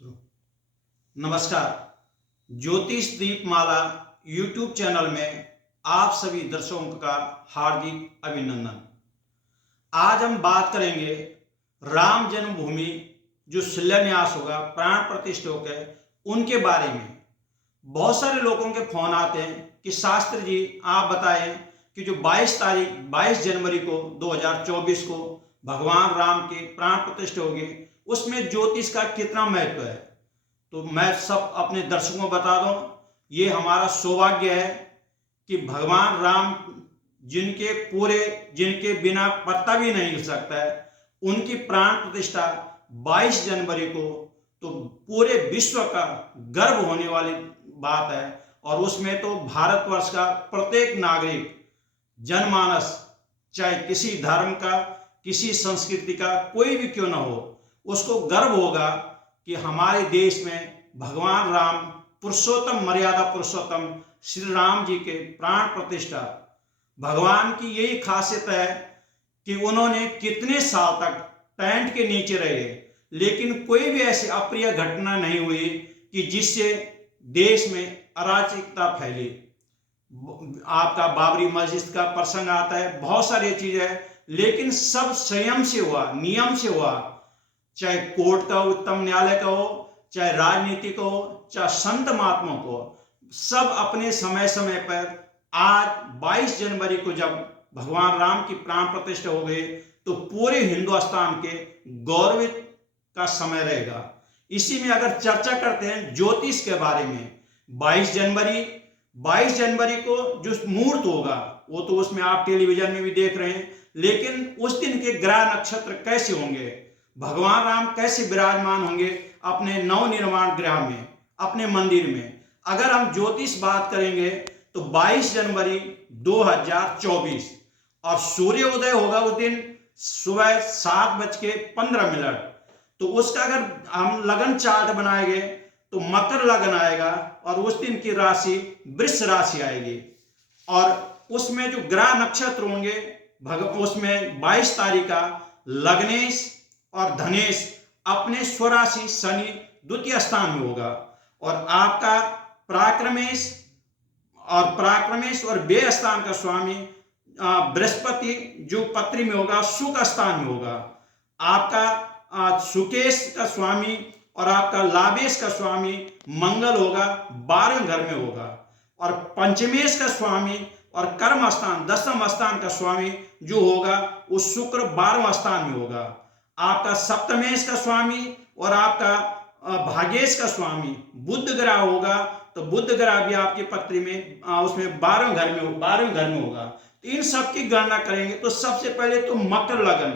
नमस्कार। ज्योतिष दीपमाला YouTube channel में आप सभी दर्शकों का हार्दिक अभिनंदन। आज हम बात करेंगे राम जन्मभूमि जो शिलान्यास होगा, प्राण प्रतिष्ठा होगा, उनके बारे में। बहुत सारे लोगों के फोन आते हैं कि शास्त्री जी आप बताएं कि जो 22 जनवरी को 2024 को भगवान राम के प्राण प्रतिष्ठा होगी, उसमें ज्योतिष का कितना महत्व है। तो मैं सब अपने दर्शकों को बता दूं, ये हमारा सौभाग्य है कि भगवान राम जिनके बिना पत्ता भी नहीं हिल सकता है, उनकी प्राण प्रतिष्ठा 22 जनवरी को तो पूरे विश्व का गर्व होने वाली बात है। और उसमें तो भारतवर्ष का प्रत्येक नागरिक, जनमानस, चाहे किसी धर्म का, किसी संस्कृति का, कोई भी क्यों ना हो, उसको गर्व होगा कि हमारे देश में भगवान राम, पुरुषोत्तम, मर्यादा पुरुषोत्तम श्री राम जी के प्राण प्रतिष्ठा। भगवान की यही खासियत है कि उन्होंने कितने साल तक टेंट के नीचे रहे, लेकिन कोई भी ऐसी अप्रिय घटना नहीं हुई कि जिससे देश में अराजकता फैली। आपका बाबरी मस्जिद का प्रसंग आता है, बहुत सारी चीजें है, लेकिन सब संयम से हुआ, नियम से हुआ। चाहे कोर्ट का, उत्तम न्यायालय का हो, चाहे राजनीति को हो, चाहे संत महात्मा को, सब अपने समय समय पर आज 22 जनवरी को जब भगवान राम की प्राण प्रतिष्ठा हो गई, तो पूरे हिंदुस्तान के गौरवित का समय रहेगा। इसी में अगर चर्चा करते हैं ज्योतिष के बारे में, 22 जनवरी को जो मुहूर्त होगा, वो तो उसमें आप टेलीविजन में भी देख रहे हैं, लेकिन उस दिन के ग्रह नक्षत्र कैसे होंगे, भगवान राम कैसे विराजमान होंगे अपने नवनिर्माण गृह में, अपने मंदिर में। अगर हम ज्योतिष बात करेंगे तो 22 जनवरी 2024 और सूर्योदय होगा उस दिन सुबह 7:15। तो उसका अगर हम लगन चार्ट बनाएंगे तो मकर लगन आएगा और उस दिन की राशि वृष राशि आएगी। और उसमें जो ग्रह नक्षत्र होंगे, उसमें 22 तारीख का लग्नेश और धनेश अपने स्वराशि शनि द्वितीय स्थान में होगा, और आपका पराक्रमेश और व्यय स्थान का स्वामी बृहस्पति जो पत्री में होगा, सुख स्थान में होगा। आपका सुकेश का स्वामी और आपका लाभेश का स्वामी मंगल होगा, 12वें घर में होगा। और पंचमेश का स्वामी और कर्म स्थान, 10वें स्थान का स्वामी जो होगा, वो शुक्र 12वें स्थान में होगा। आपका सप्तमेश का स्वामी और आपका भाग्येश का स्वामी बुध ग्रह होगा, तो बुध ग्रह भी आपकी पत्री में उसमें 12वें घर में होगा। तो इन सब की गणना करेंगे तो सबसे पहले तो मकर लगन,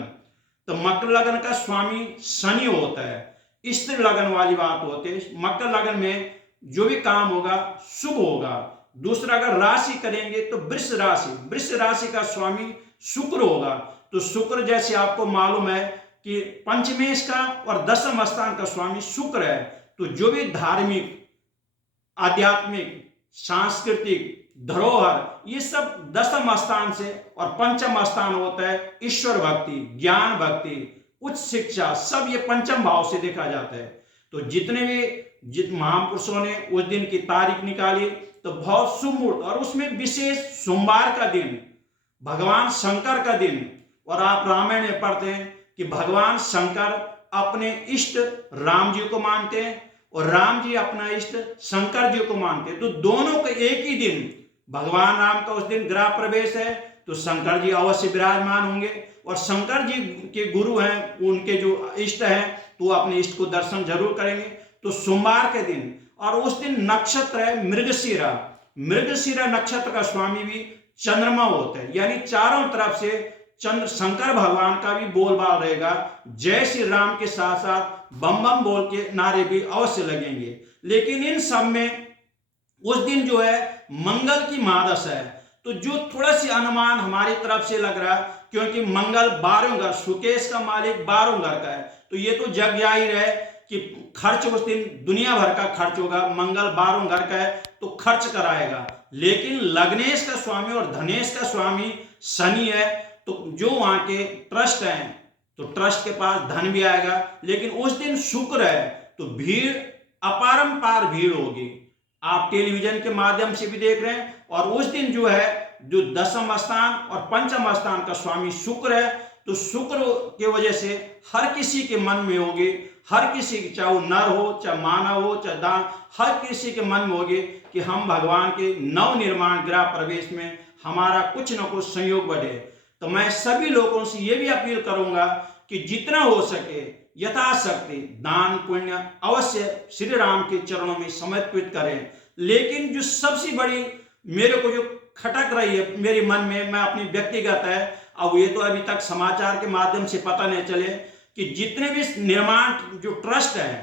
तो मकर लगन का स्वामी शनि होता है। स्त्री लगन वाली बात होती है, मकर लगन में जो भी काम होगा शुभ होगा। दूसरा अगर राशि करेंगे तो वृष राशि का स्वामी शुक्र होगा। तो शुक्र जैसे आपको मालूम है कि पंचमेश का और 10वें स्थान का स्वामी शुक्र है, तो जो भी धार्मिक, आध्यात्मिक, सांस्कृतिक, धरोहर, ये सब 10वें स्थान से, और पंचम स्थान होता है ईश्वर भक्ति, ज्ञान भक्ति, उच्च शिक्षा, सब ये पंचम भाव से देखा जाता है। तो जितने भी महापुरुषों ने उस दिन की तारीख निकाली तो बहुत शुभ मुहूर्त, और उसमें विशेष सोमवार का दिन, भगवान शंकर का दिन। और आप रामायण में पढ़ते हैं कि भगवान शंकर अपने इष्ट राम जी को मानते हैं और राम जी अपना इष्ट शंकर जी को मानते हैं। तो दोनों का एक ही दिन, भगवान राम का उस दिन गृह प्रवेश है, तो शंकर जी अवश्य विराजमान होंगे। और शंकर जी के गुरु हैं, उनके जो इष्ट हैं, तो अपने इष्ट को दर्शन जरूर करेंगे। तो सोमवार के दिन, और उस दिन नक्षत्र है मृगशिरा नक्षत्र का स्वामी भी चंद्रमा होता है। यानी चारों तरफ से चंद्र, शंकर भगवान का भी बोलबाल रहेगा, जय श्री राम के साथ साथ बम बम बोल के नारे भी अवश्य लगेंगे। लेकिन इन सब में उस दिन जो है मंगल की महादशा है, तो जो थोड़ा सी अनुमान हमारी तरफ से लग रहा है, क्योंकि मंगल 12वें घर, सुकेश का मालिक 12वें घर का है, तो ये तो जग जाहिर है कि खर्च उस दिन दुनिया भर का खर्च होगा। मंगल 12वें घर का है तो खर्च कराएगा। लेकिन लग्नेश का स्वामी और धनेश का स्वामी शनि है, तो जो वहां के ट्रस्ट हैं, तो ट्रस्ट के पास धन भी आएगा। लेकिन उस दिन शुक्र है, तो भीड़ अपरंपार भीड़ होगी। आप टेलीविजन के माध्यम से भी देख रहे हैं। और उस दिन जो है, जो दशम स्थान और पंचम स्थान का स्वामी शुक्र है, तो शुक्र के वजह से हर किसी के मन में होगी, हर किसी, चाहे वो नर हो, चाहे मानव हो, चाहे दान, हर किसी के मन में होगी कि हम भगवान के नव निर्माण गृह प्रवेश में हमारा कुछ न कुछ संयोग बढ़े। तो मैं सभी लोगों से ये भी अपील करूंगा कि जितना हो सके यथाशक्ति दान पुण्य अवश्य श्री राम के चरणों में समर्पित करें। लेकिन जो सबसे बड़ी मेरे को जो खटक रही है मेरे मन में, मैं अपनी व्यक्तिगत है, अब ये तो अभी तक समाचार के माध्यम से पता नहीं चले कि जितने भी निर्माण जो ट्रस्ट है,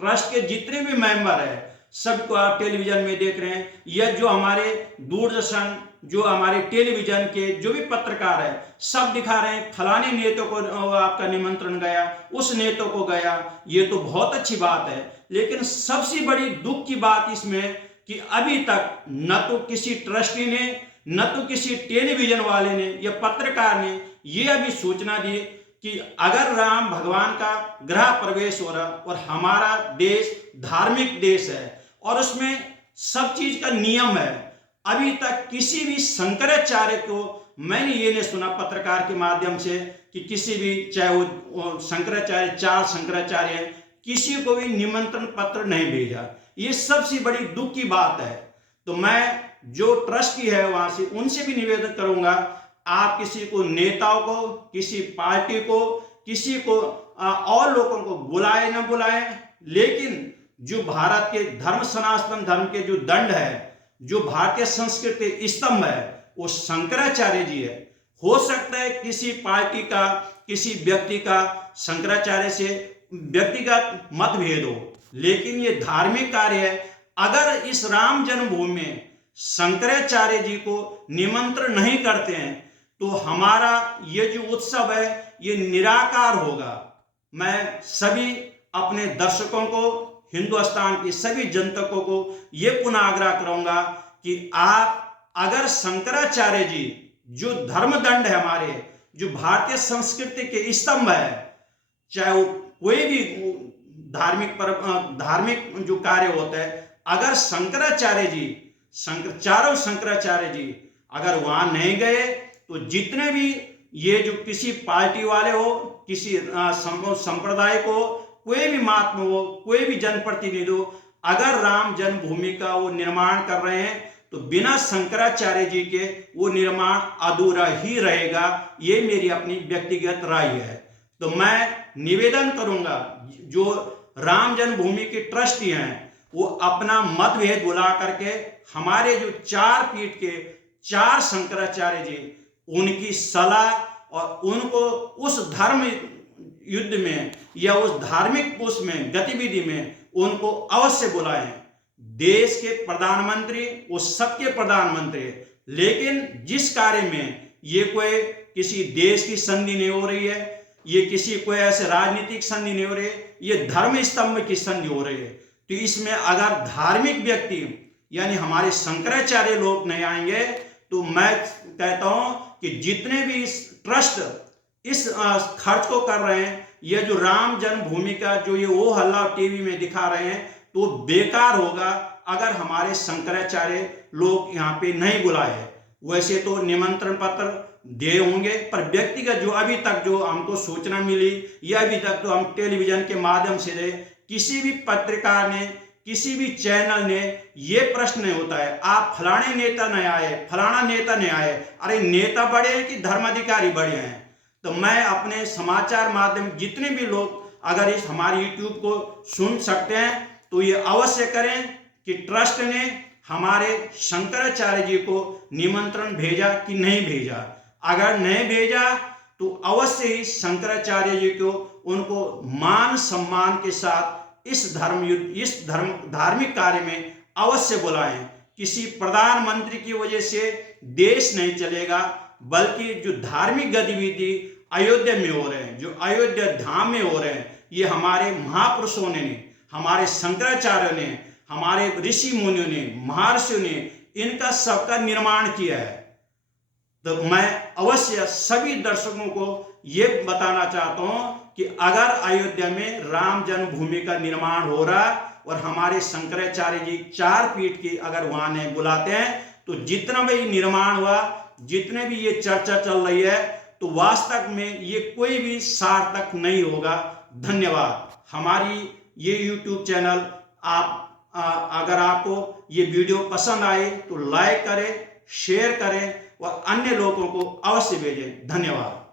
ट्रस्ट के जितने भी मेंबर है, सबको आप टेलीविजन में देख रहे हैं, या जो हमारे दूरदर्शन, जो हमारे टेलीविजन के जो भी पत्रकार है, सब दिखा रहे हैं फलाने नेता को आपका निमंत्रण गया, उस नेता को गया। ये तो बहुत अच्छी बात है, लेकिन सबसे बड़ी दुख की बात इसमें कि अभी तक न तो किसी ट्रस्टी ने, न तो किसी टेलीविजन वाले ने या पत्रकार ने ये अभी सूचना दी कि अगर राम भगवान का गृह प्रवेश हो रहा और हमारा देश धार्मिक देश है और उसमें सब चीज का नियम है, अभी तक किसी भी शंकराचार्य को मैंने ये नहीं सुना पत्रकार के माध्यम से कि किसी भी, चाहे वो शंकराचार्य, 4 शंकराचार्य हैं, किसी को भी निमंत्रण पत्र नहीं भेजा। ये सबसे बड़ी दुख की बात है। तो मैं जो ट्रस्टी है वहां से उनसे भी निवेदन करूंगा, आप किसी को, नेताओं को, किसी पार्टी को, किसी को और लोगों को बुलाए ना बुलाए, लेकिन जो भारत के धर्म, सनातन धर्म के जो दंड है, जो भारतीय संस्कृति स्तंभ है, वो शंकराचार्य जी है। हो सकता है किसी पार्टी का, किसी व्यक्ति का शंकराचार्य से व्यक्तिगत मतभेद हो, लेकिन ये धार्मिक कार्य है। अगर इस राम जन्मभूमि में शंकराचार्य जी को निमंत्रण नहीं करते हैं तो हमारा ये जो उत्सव है ये निराकार होगा। मैं सभी अपने दर्शकों को, हिंदुस्तान की सभी जनताओं को ये पुनः आग्रह करूंगा कि आप अगर शंकराचार्य जी जो धर्मदंड है, हमारे जो भारतीय संस्कृति के स्तंभ है, चाहे वो कोई भी धार्मिक जो कार्य होता है, अगर शंकराचार्य जी, चारों शंकराचार्य जी अगर वहां नहीं गए तो जितने भी ये जो किसी पार्टी वाले हो, किसी संप्रदाय को, कोई भी महात्मा हो, कोई भी जनप्रतिनिधि हो, अगर राम जन्मभूमि का वो निर्माण कर रहे हैं तो बिना शंकराचार्य जी के वो निर्माण अधूरा ही रहेगा। ये मेरी अपनी व्यक्तिगत राय है। तो मैं निवेदन करूंगा जो राम जन्मभूमि के ट्रस्टी हैं वो अपना मतभेद बुला करके हमारे जो 4 पीठ के 4 शंकराचार्य जी, उनकी सलाह और उनको उस धर्म युद्ध में या उस धार्मिक उसमें गतिविधि में उनको अवश्य बुलाएं। देश के प्रधानमंत्री वो सबके प्रधानमंत्री, लेकिन जिस कार्य में ये कोई किसी देश की संधि नहीं हो रही है, ये किसी कोई ऐसे राजनीतिक संधि नहीं हो रही है, ये धर्म स्तंभ की संधि हो रही है, तो इसमें अगर धार्मिक व्यक्ति यानी हमारे शंकराचार्य लोग नहीं आएंगे तो मैं कहता हूं कि जितने भी ट्रस्ट इस खर्च को कर रहे हैं, ये जो राम जन्मभूमि का जो ये वो हल्ला टीवी में दिखा रहे हैं, तो बेकार होगा अगर हमारे शंकराचार्य लोग यहाँ पे नहीं बुलाए। वैसे तो निमंत्रण पत्र दे होंगे, पर व्यक्तिगत जो अभी तक जो हमको सूचना मिली, या अभी तक तो हम टेलीविजन के माध्यम से दे, किसी भी पत्रकार ने, किसी भी चैनल ने ये प्रश्न नहीं होता है आप फलाने नेता नहीं आए, फलाना नेता नहीं आए। अरे नेता बड़े हैं कि धर्माधिकारी बड़े हैं? तो मैं अपने समाचार माध्यम जितने भी लोग अगर इस हमारे यूट्यूब को सुन सकते हैं तो ये अवश्य करें कि ट्रस्ट ने हमारे शंकराचार्य जी को निमंत्रण भेजा कि नहीं भेजा। अगर नहीं भेजा तो अवश्य ही शंकराचार्य जी को उनको मान सम्मान के साथ इस धार्मिक कार्य में अवश्य बुलाएं। किसी प्रधानमंत्री की वजह से देश नहीं चलेगा, बल्कि जो धार्मिक गतिविधि अयोध्या में हो रहे हैं, जो अयोध्या धाम में हो रहे हैं, ये हमारे महापुरुषों ने, हमारे शंकराचार्य ने, हमारे ऋषि मुनियों ने, महर्षियों ने इनका सबका निर्माण किया है। तो मैं अवश्य सभी दर्शकों को ये बताना चाहता हूं कि अगर अयोध्या में राम जन्मभूमि का निर्माण हो रहा और हमारे शंकराचार्य जी 4 पीठ की अगर वहां ने बुलाते हैं, तो जितना भी निर्माण हुआ, जितने भी ये चर्चा चल रही है, तो वास्तव में ये कोई भी सार्थक नहीं होगा। धन्यवाद। हमारी ये YouTube चैनल अगर आपको ये वीडियो पसंद आए तो लाइक करें, शेयर करें और अन्य लोगों को अवश्य भेजें। धन्यवाद।